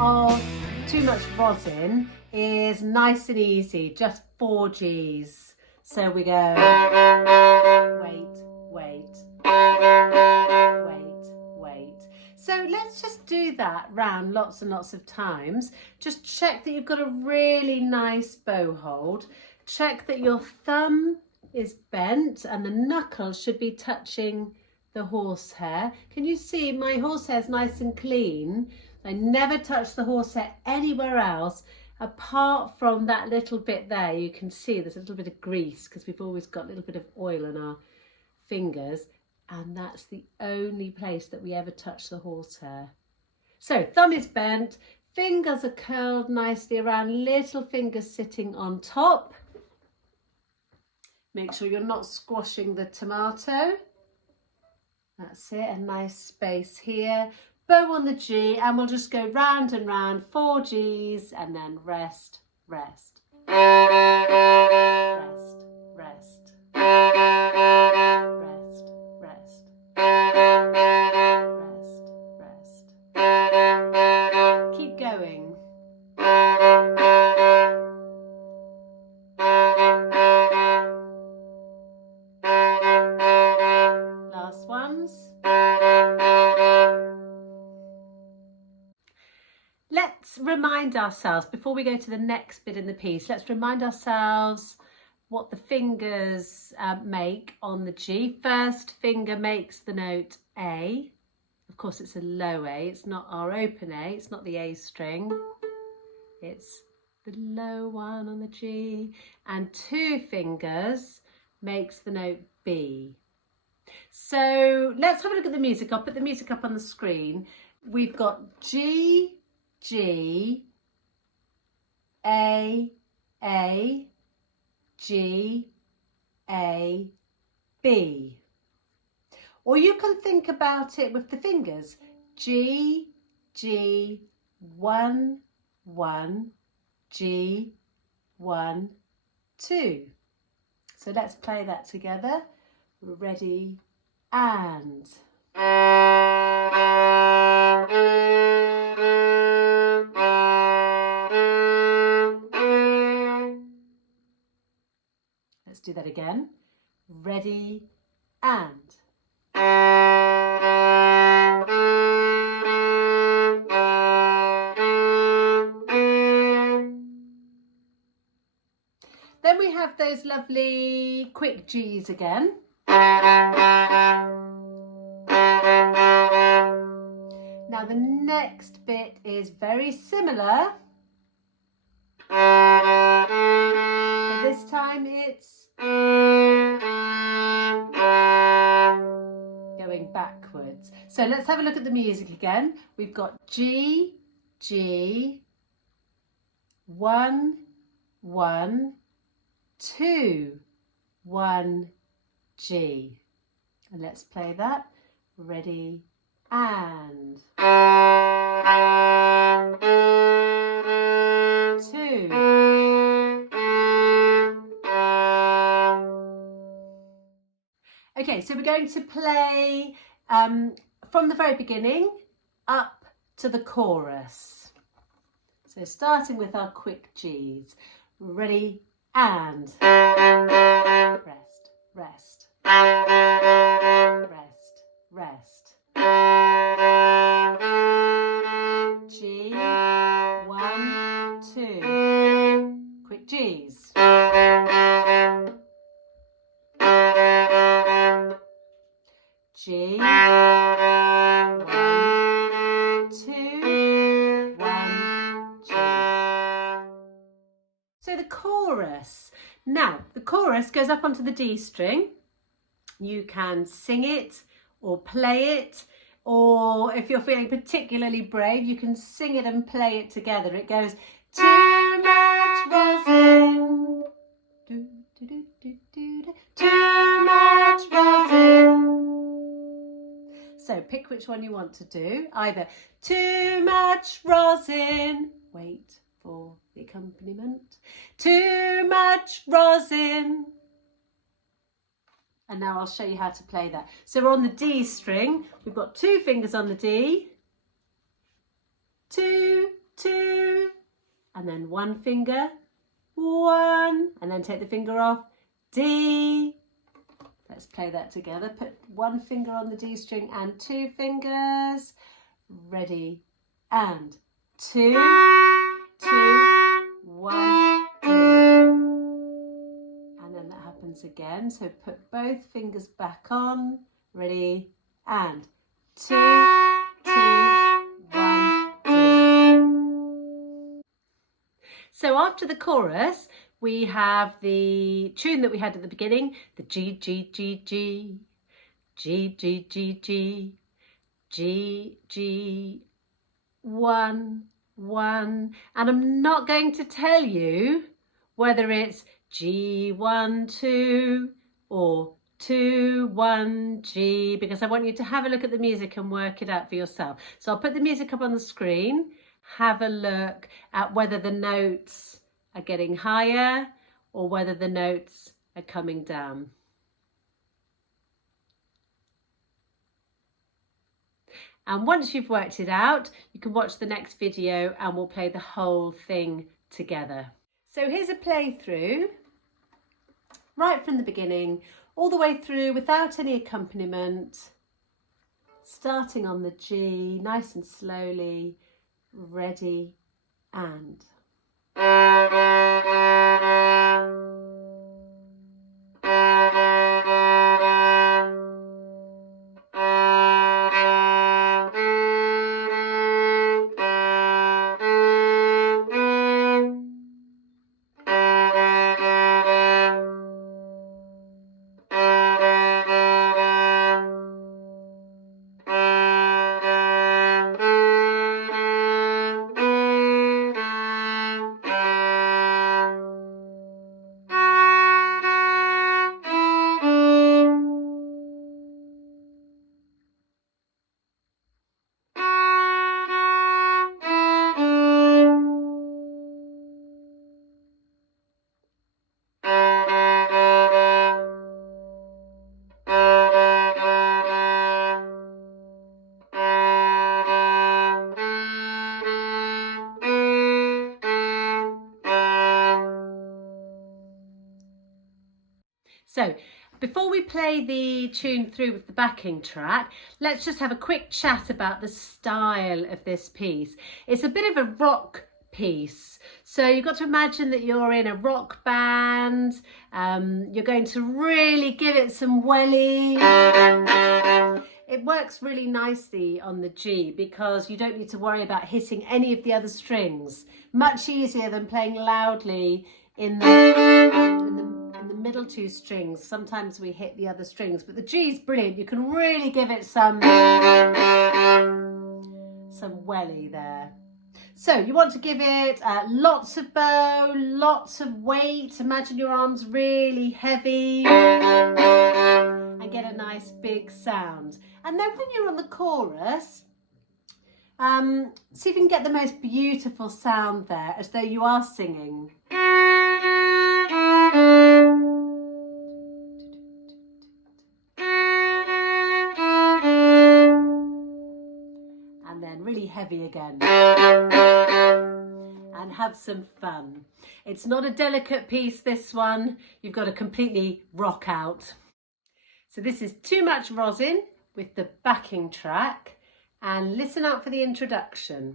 of Too Much Rosin is nice and easy, just 4 Gs. So we go wait, wait, wait, wait. So let's just do that round lots and lots of times. Just check that you've got a really nice bow hold. Check that your thumb is bent and the knuckles should be touching the horsehair. Can you see my horsehair is nice and clean? I never touch the horsehair anywhere else apart from that little bit there. You can see there's a little bit of grease because we've always got a little bit of oil on our fingers, and that's the only place that we ever touch the horsehair. So thumb is bent, fingers are curled nicely around, little fingers sitting on top. Make sure you're not squashing the tomato. That's it, a nice space here. Bow on the G, and we'll just go round and round, 4 Gs, and then rest, rest. Rest, rest. Rest, rest. Rest, rest. Keep going. Last ones. Let's remind ourselves, before we go to the next bit in the piece, let's remind ourselves what the fingers make on the G. First finger makes the note A. Of course, it's a low A. It's not our open A. It's not the A string. It's the low one on the G. And 2 fingers makes the note B. So let's have a look at the music. I'll put the music up on the screen. We've got G, G, A, G, A, B. Or you can think about it with the fingers. G, G, 1, 1, G, 1, 2. So let's play that together. Ready, and. Let's do that again. Ready, and. Then we have those lovely quick Gs again. Now the next bit is very similar, but this time it's going backwards. So let's have a look at the music again. We've got G, G, 1, 1, 2, 1, G. And let's play that. Ready, and. 2. Okay, so we're going to play from the very beginning up to the chorus. So starting with our quick Gs. Ready, and. Rest, rest. Rest, rest. G, 1, 2. Quick Gs. G, 1, 2, 1, G. So the chorus. Now, the chorus goes up onto the D string. You can sing it or play it, or if you're feeling particularly brave, you can sing it and play it together. It goes, too much rosin, do, do, do, do, do, do. Too much rosin. So pick which one you want to do. Either too much rosin, wait for the accompaniment, too much rosin. And now I'll show you how to play that. So we're on the D string. We've got 2 fingers on the D. 2, 2, and then one finger, 1, and then take the finger off, D. Let's play that together. Put one finger on the D string and 2 fingers. Ready, and 2, 2, 1, D. And then that happens again. So put both fingers back on. Ready, and 2, 2, 1, D. So after the chorus, we have the tune that we had at the beginning, the G, G, G, G, G, G, G, G, G, G, 1, 1. And I'm not going to tell you whether it's G, 1, 2 or 2, 1, G, because I want you to have a look at the music and work it out for yourself. So I'll put the music up on the screen. Have a look at whether the notes are getting higher or whether the notes are coming down. And once you've worked it out, you can watch the next video and we'll play the whole thing together. So here's a playthrough, right from the beginning, all the way through without any accompaniment, starting on the G, nice and slowly, ready, and. So before we play the tune through with the backing track, let's just have a quick chat about the style of this piece. It's a bit of a rock piece. So you've got to imagine that you're in a rock band. You're going to really give it some welly. It works really nicely on the G because you don't need to worry about hitting any of the other strings. Much easier than playing loudly in the middle 2 strings. Sometimes we hit the other strings, but the G is brilliant. You can really give it some welly there. So you want to give it lots of bow, lots of weight. Imagine your arms really heavy and get a nice big sound. And then when you're on the chorus, see if you can get the most beautiful sound there, as though you are singing. And then really heavy again. And have some fun. It's not a delicate piece, this one. You've got to completely rock out. So this is Too Much Rosin with the backing track, and listen out for the introduction.